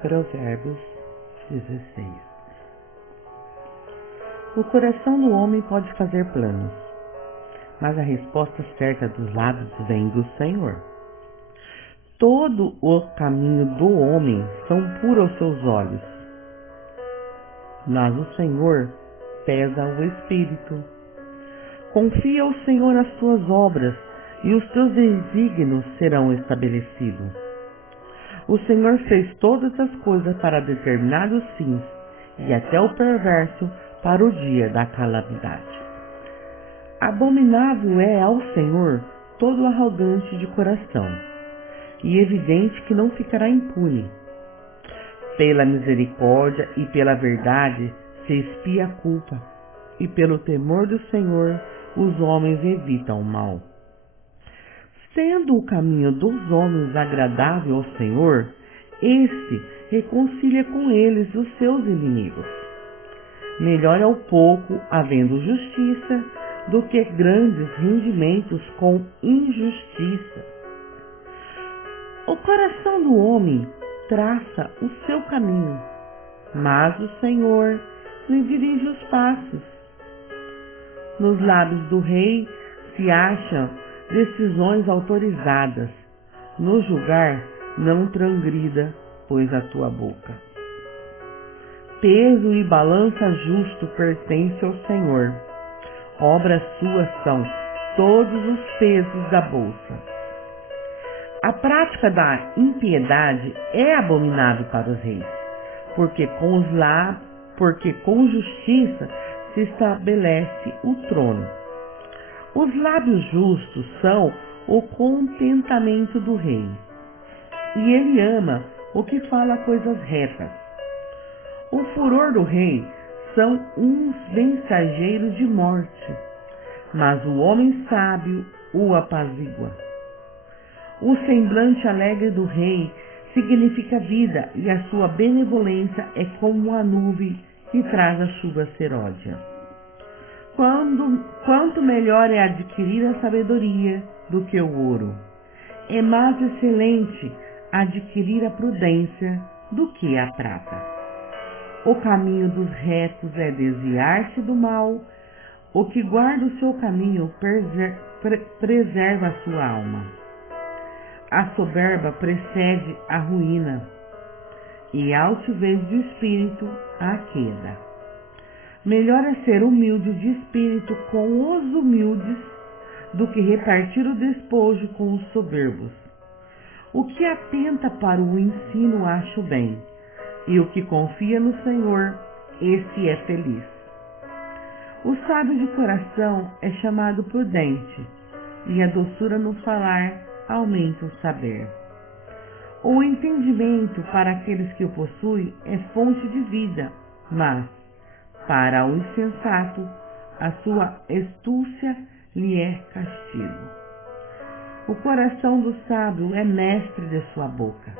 Provérbios 16. O coração do homem pode fazer planos, mas a resposta certa dos lábios vem do Senhor. Todo o caminho do homem são puros aos seus olhos, mas o Senhor pesa o espírito. Confia ao Senhor as tuas obras, e os teus desígnios serão estabelecidos. O Senhor fez todas as coisas para determinados fins, e até o perverso para o dia da calamidade. Abominável é ao Senhor todo arrogante de coração, e evidente que não ficará impune. Pela misericórdia e pela verdade se expia a culpa, e pelo temor do Senhor os homens evitam o mal. Sendo o caminho dos homens agradável ao Senhor, este reconcilia com eles os seus inimigos. Melhor é o pouco, havendo justiça, do que grandes rendimentos com injustiça. O coração do homem traça o seu caminho, mas o Senhor lhe dirige os passos. Nos lábios do rei se acham decisões autorizadas. No julgar, não transgrida, pois a tua boca. Peso e balança justo pertence ao Senhor. Obras suas são todos os pesos da bolsa. A prática da impiedade é abominável para os reis, porque com justiça se estabelece o trono. Os lábios justos são o contentamento do rei, e ele ama o que fala coisas retas. O furor do rei são uns mensageiros de morte, mas o homem sábio o apazigua. O semblante alegre do rei significa vida, e a sua benevolência é como a nuvem que traz a chuva seródia. Quanto melhor é adquirir a sabedoria do que o ouro, é mais excelente adquirir a prudência do que a prata. O caminho dos retos é desviar-se do mal. O que guarda o seu caminho preserva a sua alma. A soberba precede a ruína, e a altivez de espírito a queda. Melhor é ser humilde de espírito com os humildes do que repartir o despojo com os soberbos. O que atenta para o ensino acha o bem, e o que confia no Senhor, esse é feliz. O sábio de coração é chamado prudente, e a doçura no falar aumenta o saber. O entendimento para aqueles que o possuem é fonte de vida, mas para o insensato a sua astúcia lhe é castigo. O coração do sábio é mestre de sua boca,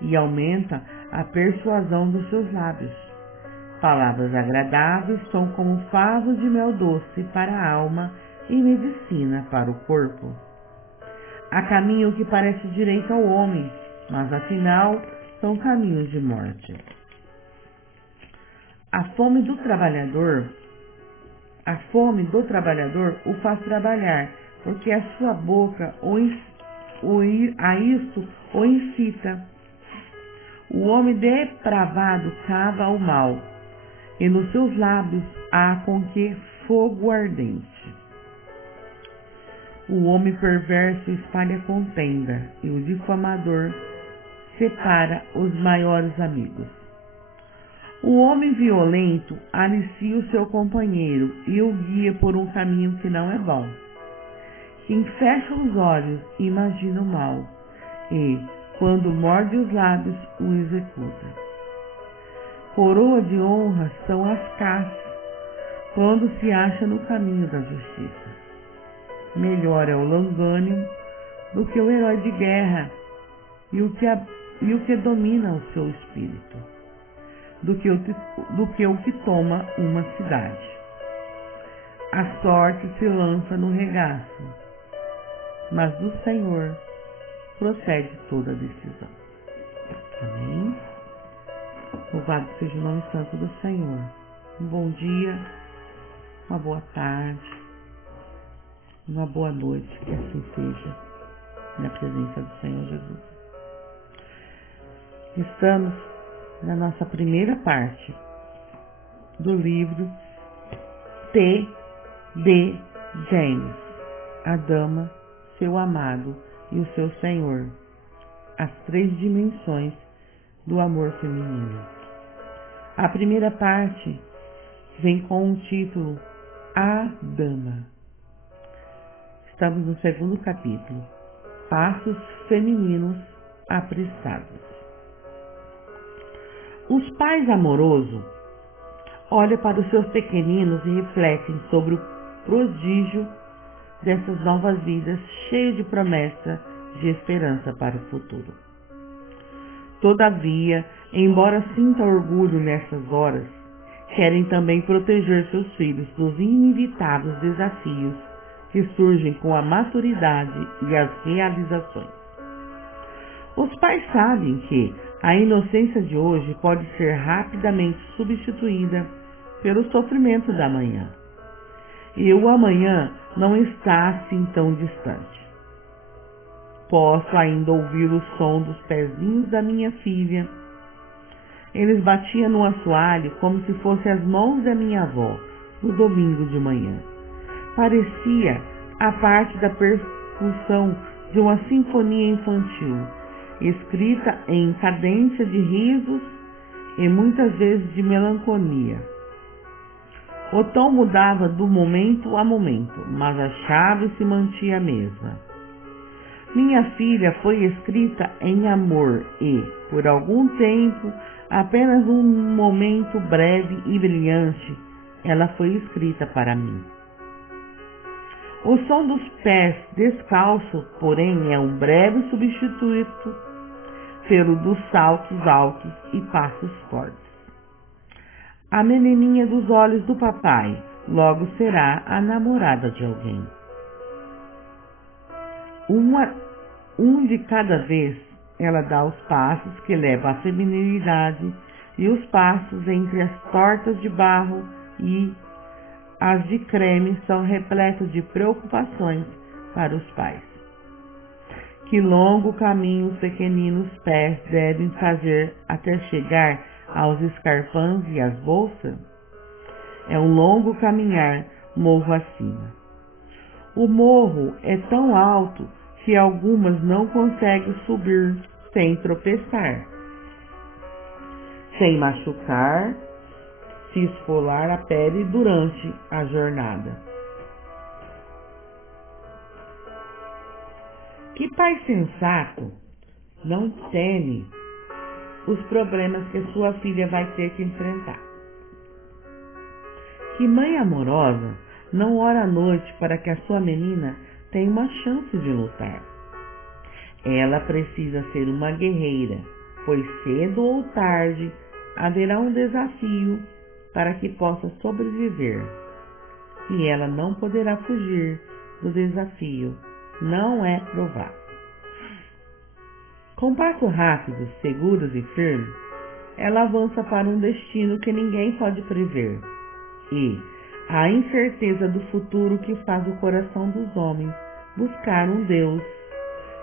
e aumenta a persuasão dos seus lábios. Palavras agradáveis são como favos de mel doce para a alma e medicina para o corpo. Há caminho que parece direito ao homem, mas afinal são caminhos de morte. A fome do trabalhador o faz trabalhar, porque a sua boca a isso o incita. O homem depravado cava o mal, e nos seus lábios há com que fogo ardente. O homem perverso espalha contenda, e o difamador separa os maiores amigos. O homem violento alicia o seu companheiro e o guia por um caminho que não é bom. Quem fecha os olhos imagina o mal, e, quando morde os lábios, o executa. Coroa de honra são as caças, quando se acha no caminho da justiça. Melhor é o longânimo do que o herói de guerra, e o que domina o seu espírito, do que o que toma uma cidade. A sorte se lança no regaço, mas do Senhor procede toda a decisão. Amém? Louvado seja o nome santo do Senhor. Um bom dia, uma boa tarde, uma boa noite, que assim seja, na presença do Senhor Jesus. Estamos na nossa primeira parte do livro T.D. James, A Dama, Seu Amado e o Seu Senhor, as 3 dimensões do amor feminino. A primeira parte vem com o título A Dama. Estamos no segundo capítulo, Passos Femininos Apressados. Os pais amorosos olham para os seus pequeninos e refletem sobre o prodígio dessas novas vidas cheias de promessa de esperança para o futuro. Todavia, embora sinta orgulho nessas horas, querem também proteger seus filhos dos inevitáveis desafios que surgem com a maturidade e as realizações. Os pais sabem que a inocência de hoje pode ser rapidamente substituída pelo sofrimento da manhã, e o amanhã não está assim tão distante. Posso ainda ouvir o som dos pezinhos da minha filha. Eles batiam no assoalho como se fossem as mãos da minha avó no domingo de manhã. Parecia a parte da percussão de uma sinfonia infantil, escrita em cadência de risos e muitas vezes de melancolia. O tom mudava do momento a momento, mas a chave se mantinha a mesma. Minha filha foi escrita em amor e, por algum tempo, apenas um momento breve e brilhante, ela foi escrita para mim. O som dos pés descalços, porém, é um breve substituto pelo dos saltos altos e passos fortes. A menininha dos olhos do papai logo será a namorada de alguém. Um de cada vez, ela dá os passos que levam à feminilidade, e os passos entre as tortas de barro e as de creme são repletos de preocupações para os pais. Que longo caminho os pequeninos pés devem fazer até chegar aos escarpãs e às bolsas? É um longo caminhar morro acima. O morro é tão alto que algumas não conseguem subir sem tropeçar, sem machucar, se esfolar a pele durante a jornada. Que pai sensato não teme os problemas que sua filha vai ter que enfrentar? Que mãe amorosa não ora à noite para que a sua menina tenha uma chance de lutar? Ela precisa ser uma guerreira, pois cedo ou tarde haverá um desafio para que possa sobreviver. E ela não poderá fugir do desafio, não é provável. Com passos rápidos, seguros e firmes, ela avança para um destino que ninguém pode prever. E a incerteza do futuro que faz o coração dos homens buscar um Deus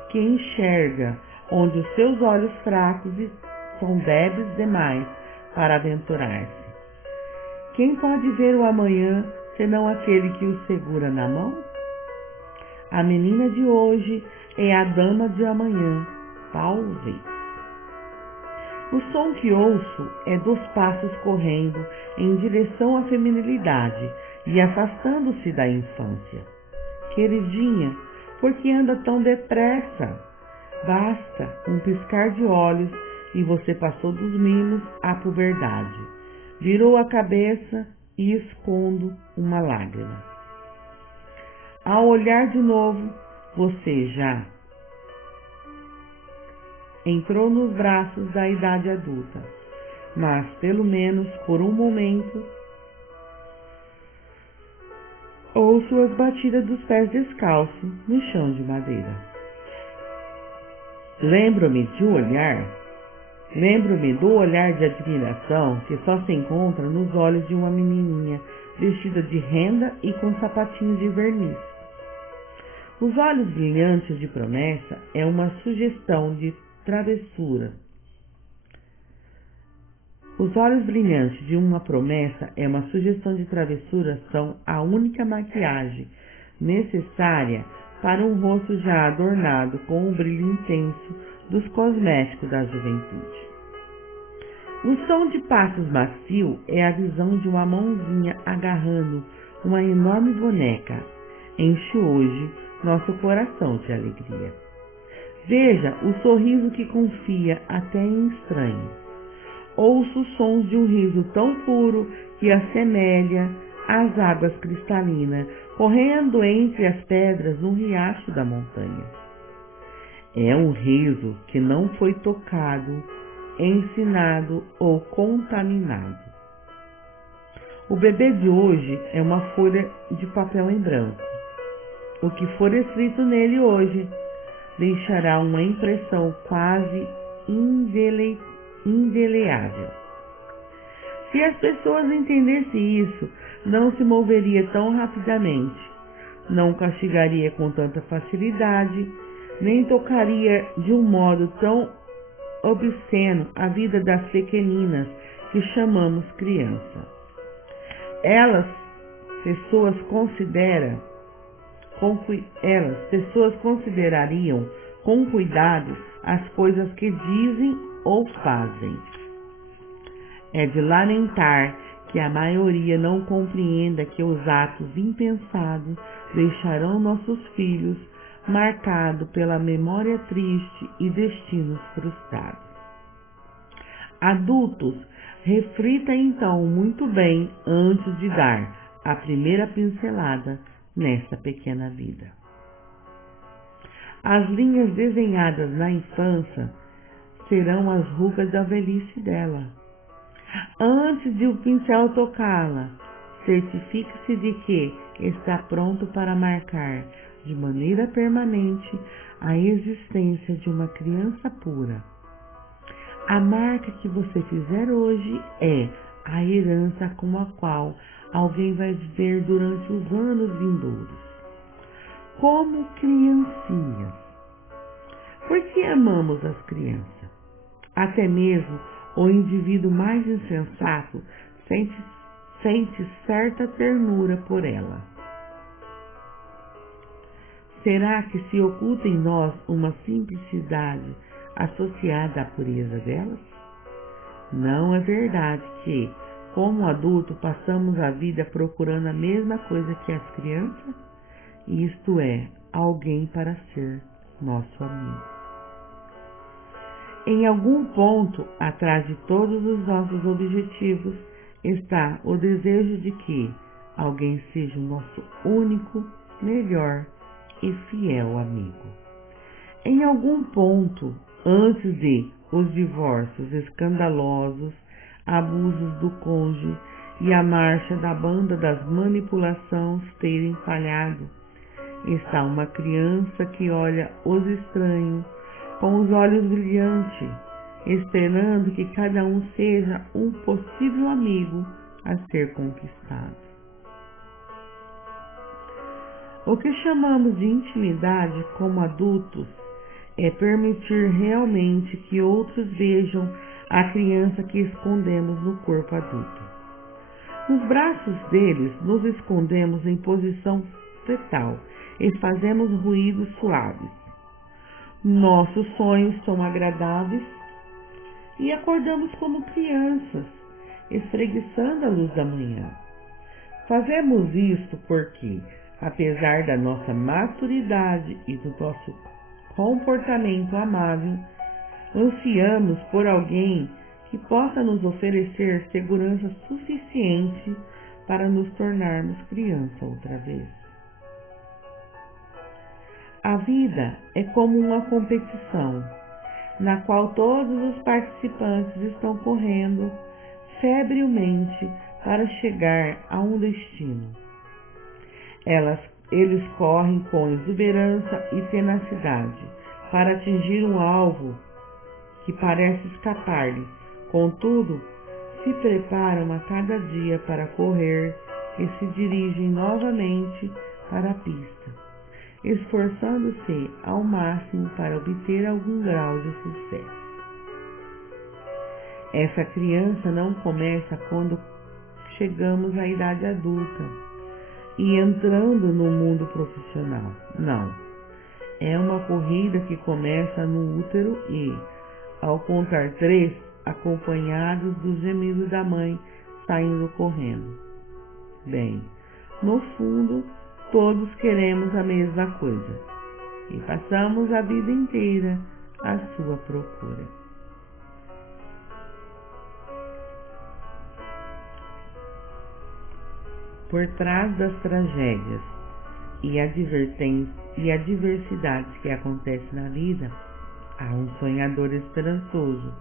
que enxerga onde os seus olhos fracos são débeis demais para aventurar-se. Quem pode ver o amanhã senão aquele que o segura na mão? A menina de hoje é a dama de amanhã, talvez. O som que ouço é dos passos correndo em direção à feminilidade e afastando-se da infância. Queridinha, por que anda tão depressa? Basta um piscar de olhos e você passou dos mimos à puberdade. Virou a cabeça e escondo uma lágrima. Ao olhar de novo, você já entrou nos braços da idade adulta, mas pelo menos por um momento ouço as batidas dos pés descalços no chão de madeira. Lembro-me de um olhar Lembro-me do olhar de admiração que só se encontra nos olhos de uma menininha vestida de renda e com sapatinhos de verniz. Os olhos brilhantes de promessa é uma sugestão de travessura. Os olhos brilhantes de uma promessa é uma sugestão de travessura são a única maquiagem necessária para um rosto já adornado com o brilho intenso dos cosméticos da juventude. O som de passos macio é a visão de uma mãozinha agarrando uma enorme boneca. Enche hoje nosso coração de alegria. Veja o sorriso que confia até em estranhos. Ouço os sons de um riso tão puro que assemelha às águas cristalinas correndo entre as pedras no riacho da montanha. É um riso que não foi tocado, ensinado ou contaminado. O bebê de hoje é uma folha de papel em branco. O que for escrito nele hoje deixará uma impressão quase indeleável. Se as pessoas entendessem isso, não se moveria tão rapidamente, não castigaria com tanta facilidade, nem tocaria de um modo tão obsceno a vida das pequeninas que chamamos criança. Pessoas considerariam com cuidado as coisas que dizem ou fazem. É de lamentar que a maioria não compreenda que os atos impensados deixarão nossos filhos marcados pela memória triste e destinos frustrados. Adultos, reflita então muito bem antes de dar a primeira pincelada nesta pequena vida. As linhas desenhadas na infância serão as rugas da velhice dela. Antes de o pincel tocá-la, certifique-se de que está pronto para marcar de maneira permanente a existência de uma criança pura. A marca que você fizer hoje é a herança com a qual alguém vai viver durante os anos vindouros. Como criancinhas. Por que amamos as crianças? Até mesmo o indivíduo mais insensato sente certa ternura por ela. Será que se oculta em nós uma simplicidade associada à pureza delas? Não é verdade que, como adulto, passamos a vida procurando a mesma coisa que as crianças? Isto é, alguém para ser nosso amigo. Em algum ponto, atrás de todos os nossos objetivos, está o desejo de que alguém seja o nosso único, melhor e fiel amigo. Em algum ponto, antes de os divórcios escandalosos, abusos do cônjuge e a marcha da banda das manipulações terem falhado, está uma criança que olha os estranhos com os olhos brilhantes, esperando que cada um seja um possível amigo a ser conquistado. O que chamamos de intimidade como adultos é permitir realmente que outros vejam a criança que escondemos no corpo adulto. Nos braços deles, nos escondemos em posição fetal e fazemos ruídos suaves. Nossos sonhos são agradáveis e acordamos como crianças, espreguiçando a luz da manhã. Fazemos isto porque, apesar da nossa maturidade e do nosso comportamento amável, ansiamos por alguém que possa nos oferecer segurança suficiente para nos tornarmos criança outra vez. A vida é como uma competição, na qual todos os participantes estão correndo febrilmente para chegar a um destino. Eles correm com exuberância e tenacidade para atingir um alvo que parece escapar-lhe. Contudo, se preparam a cada dia para correr e se dirigem novamente para a pista, esforçando-se ao máximo para obter algum grau de sucesso. Essa criança não começa quando chegamos à idade adulta e entrando no mundo profissional. Não. É uma corrida que começa no útero e, ao contar 3, acompanhados dos gemidos da mãe saindo correndo. Bem, no fundo, todos queremos a mesma coisa e passamos a vida inteira à sua procura. Por trás das tragédias e adversidades que acontecem na vida, há um sonhador esperançoso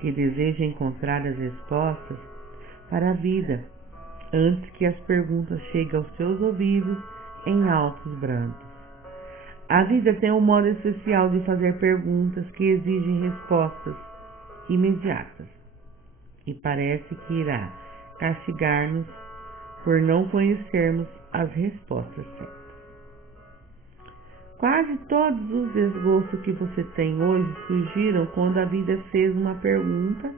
que deseja encontrar as respostas para a vida antes que as perguntas cheguem aos seus ouvidos em altos brandos. A vida tem um modo especial de fazer perguntas que exigem respostas imediatas e parece que irá castigar-nos por não conhecermos as respostas certas. Quase todos os desgostos que você tem hoje surgiram quando a vida fez uma pergunta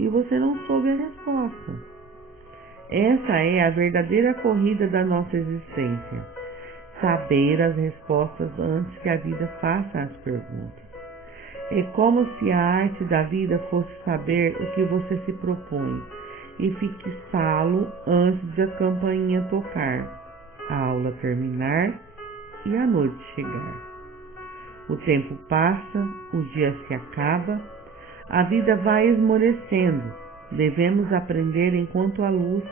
e você não soube a resposta. Essa é a verdadeira corrida da nossa existência. Saber as respostas antes que a vida faça as perguntas. É como se a arte da vida fosse saber o que você se propõe e fixá-lo antes de a campainha tocar, a aula terminar e a noite chegar. O tempo passa, o dia se acaba, a vida vai esmorecendo. Devemos aprender enquanto há luz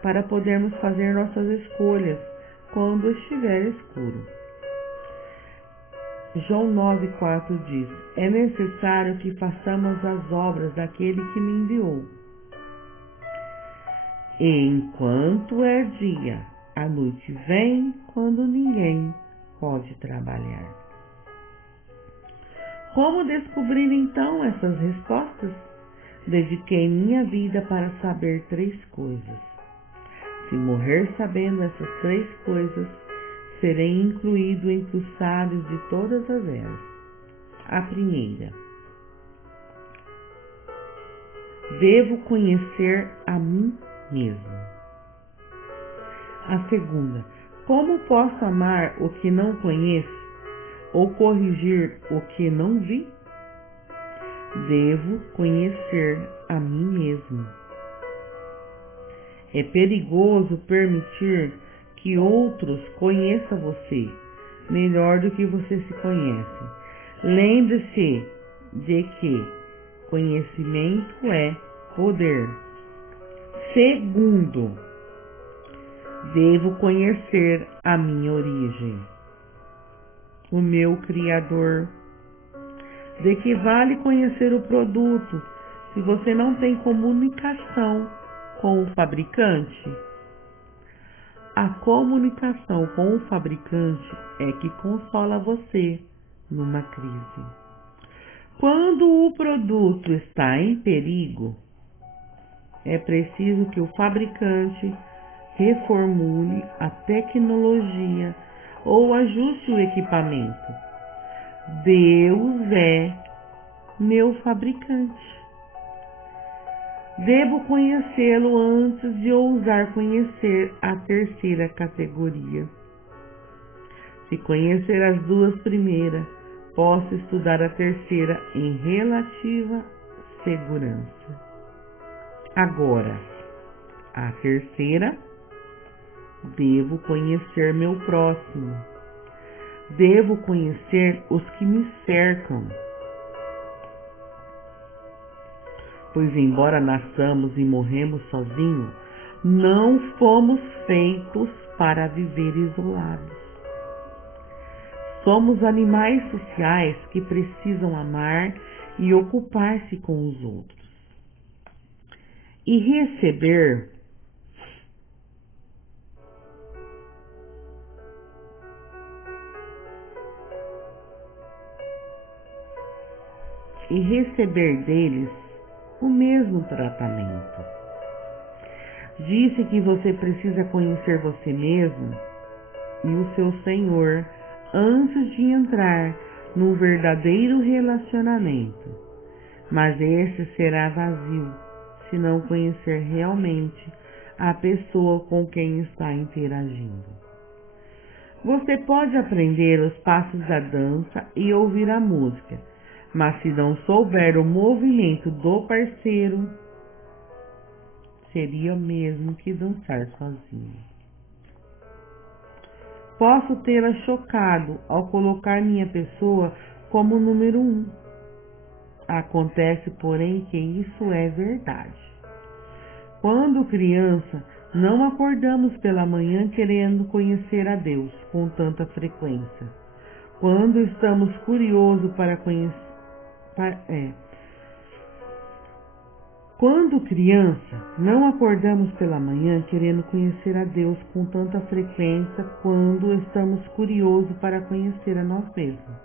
para podermos fazer nossas escolhas quando estiver escuro. João 9,4 diz: é necessário que façamos as obras daquele que me enviou. E enquanto é dia, a noite vem quando ninguém pode trabalhar. Como descobrir então essas respostas? Dediquei minha vida para saber 3 coisas. Se morrer sabendo essas 3 coisas, serei incluído entre os sábios de todas as eras. A primeira: devo conhecer a mim mesmo. A segunda: como posso amar o que não conheço ou corrigir o que não vi? Devo conhecer a mim mesmo. É perigoso permitir que outros conheçam você melhor do que você se conhece. Lembre-se de que conhecimento é poder. Segundo, devo conhecer a minha origem, o meu Criador. De que vale conhecer o produto se você não tem comunicação com o fabricante? A comunicação com o fabricante é que consola você numa crise. Quando o produto está em perigo, é preciso que o fabricante reformule a tecnologia ou ajuste o equipamento. Deus é meu fabricante. Devo conhecê-lo antes de ousar conhecer a terceira categoria. Se conhecer as 2 primeiras, posso estudar a terceira em relativa segurança. Agora, a terceira, devo conhecer meu próximo. Devo conhecer os que me cercam. Pois embora nasçamos e morremos sozinhos, não fomos feitos para viver isolados. Somos animais sociais que precisam amar e ocupar-se com os outros. E receber e receber deles o mesmo tratamento. Disse que você precisa conhecer você mesmo e o seu Senhor antes de entrar num verdadeiro relacionamento, mas esse será vazio se não conhecer realmente a pessoa com quem está interagindo. Você pode aprender os passos da dança e ouvir a música, mas se não souber o movimento do parceiro, seria o mesmo que dançar sozinho. Posso tê-la chocado ao colocar minha pessoa como número 1. Acontece, porém, que isso é verdade. Quando criança, não acordamos pela manhã querendo conhecer a Deus com tanta frequência. Quando estamos curiosos para conhecer... Quando criança, não acordamos pela manhã querendo conhecer a Deus com tanta frequência quando estamos curiosos para conhecer a nós mesmos.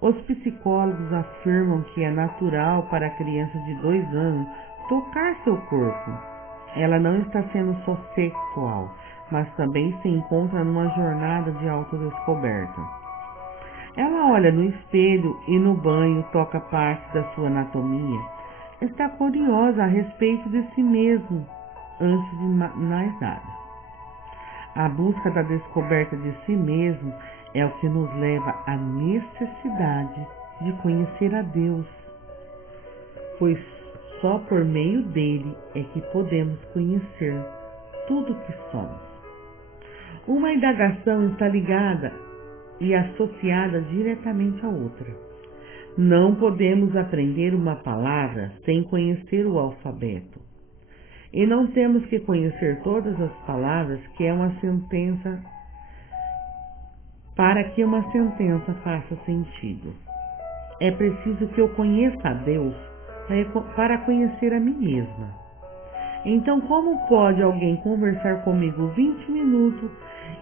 Os psicólogos afirmam que é natural para a criança de 2 anos tocar seu corpo. Ela não está sendo só sexual, mas também se encontra numa jornada de autodescoberta. Ela olha no espelho e no banho toca parte da sua anatomia. Está curiosa a respeito de si mesmo, antes de mais nada. A busca da descoberta de si mesmo é o que nos leva à necessidade de conhecer a Deus, pois só por meio dele é que podemos conhecer tudo o que somos. Uma indagação está ligada e associada diretamente à outra. Não podemos aprender uma palavra sem conhecer o alfabeto. E não temos que conhecer todas as palavras que é uma sentença para que uma sentença faça sentido. É preciso que eu conheça a Deus para conhecer a mim mesma. Então, como pode alguém conversar comigo 20 minutos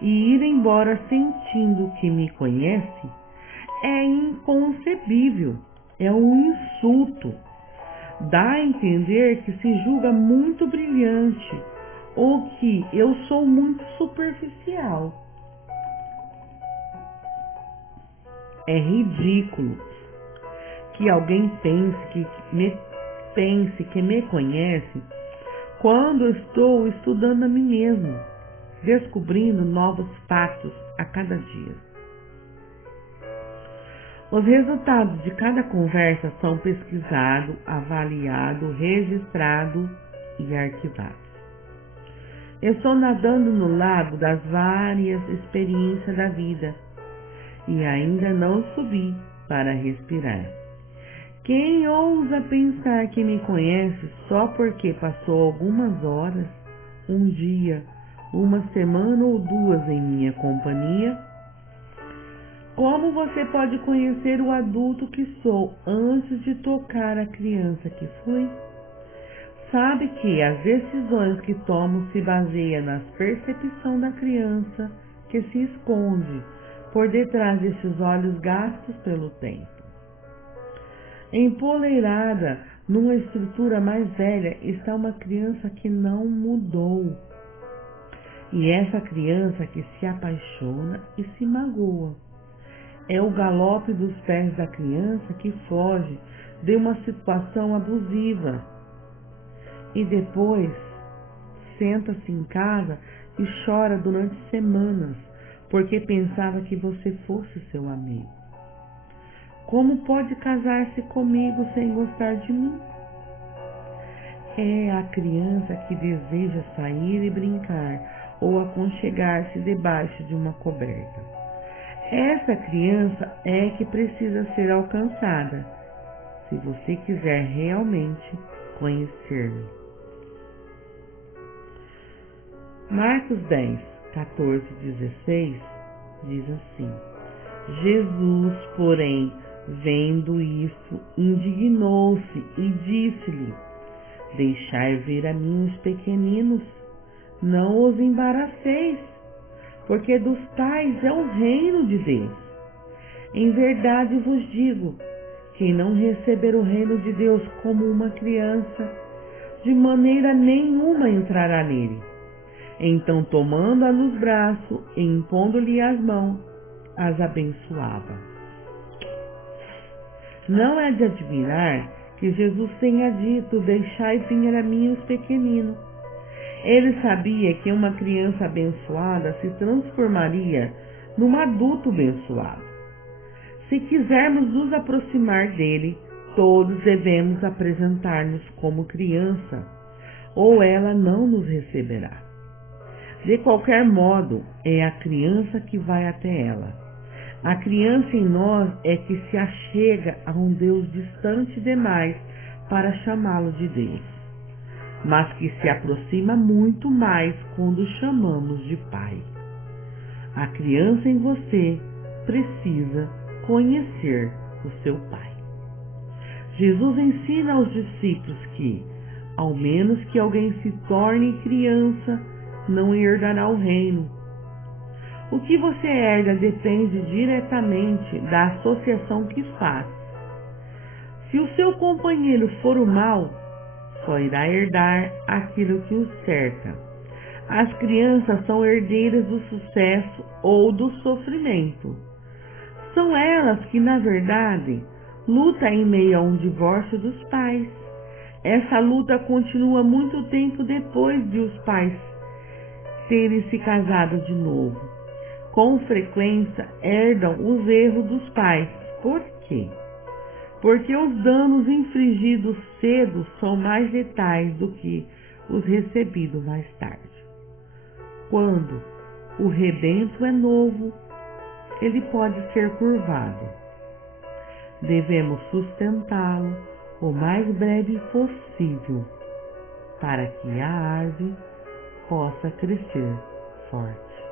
e ir embora sentindo que me conhece? É inconcebível, é um insulto. Dá a entender que se julga muito brilhante ou que eu sou muito superficial. É ridículo que alguém pense que me conhece quando estou estudando a mim mesmo, descobrindo novos fatos a cada dia. Os resultados de cada conversa são pesquisados, avaliados, registrados e arquivados. Estou nadando no lago das várias experiências da vida e ainda não subi para respirar. Quem ousa pensar que me conhece só porque passou algumas horas, um dia, uma semana ou 2 em minha companhia? Como você pode conhecer o adulto que sou antes de tocar a criança que fui? Sabe que as decisões que tomo se baseiam na percepção da criança que se esconde por detrás desses olhos gastos pelo tempo. Empoleirada numa estrutura mais velha está uma criança que não mudou. E essa criança que se apaixona e se magoa. É o galope dos pés da criança que foge de uma situação abusiva e depois senta-se em casa e chora durante semanas porque pensava que você fosse seu amigo. Como pode casar-se comigo sem gostar de mim? É a criança que deseja sair e brincar ou aconchegar-se debaixo de uma coberta. Essa criança é que precisa ser alcançada, se você quiser realmente conhecer-me. Marcos 10, 14, 16 diz assim: Jesus, porém, vendo isso, indignou-se e disse-lhe: Deixai vir a mim os pequeninos, não os embaraceis, porque dos tais é o reino de Deus. Em verdade vos digo Quem não receber o reino de Deus como uma criança, de maneira nenhuma entrará nele. Então, tomando-a nos braços e impondo-lhe as mãos, as abençoava. Não é de admirar que Jesus tenha dito: deixai vir a mim os pequeninos. Ele sabia que uma criança abençoada se transformaria num adulto abençoado. Se quisermos nos aproximar dele, todos devemos apresentar-nos como criança, ou ela não nos receberá. De qualquer modo, é a criança que vai até ela. A criança em nós é que se achega a um Deus distante demais para chamá-lo de Deus, mas que se aproxima muito mais quando chamamos de Pai. A criança em você precisa conhecer o seu Pai. Jesus ensina aos discípulos que, ao menos que alguém se torne criança, não herdará o reino. O que você herda depende diretamente da associação que faz. Se o seu companheiro for o mal, só irá herdar aquilo que o cerca. As crianças são herdeiras do sucesso ou do sofrimento. São elas que, na verdade, lutam em meio a um divórcio dos pais. Essa luta continua muito tempo depois de os pais terem se casado de novo. Com frequência, herdam os erros dos pais. Por quê? Porque os danos infligidos cedo são mais letais do que os recebidos mais tarde. Quando o rebento é novo, ele pode ser curvado. Devemos sustentá-lo o mais breve possível, para que a árvore possa crescer forte.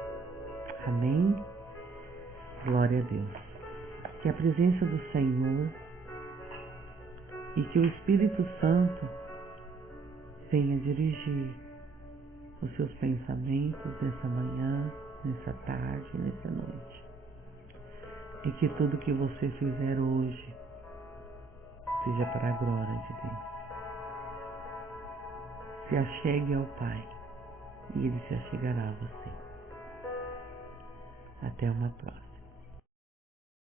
Amém? Glória a Deus. Que a presença do Senhor e que o Espírito Santo venha dirigir os seus pensamentos nessa manhã, nessa tarde, nessa noite. E que tudo que você fizer hoje seja para a glória de Deus. Se achegue ao Pai e Ele se achegará a você. Até uma próxima.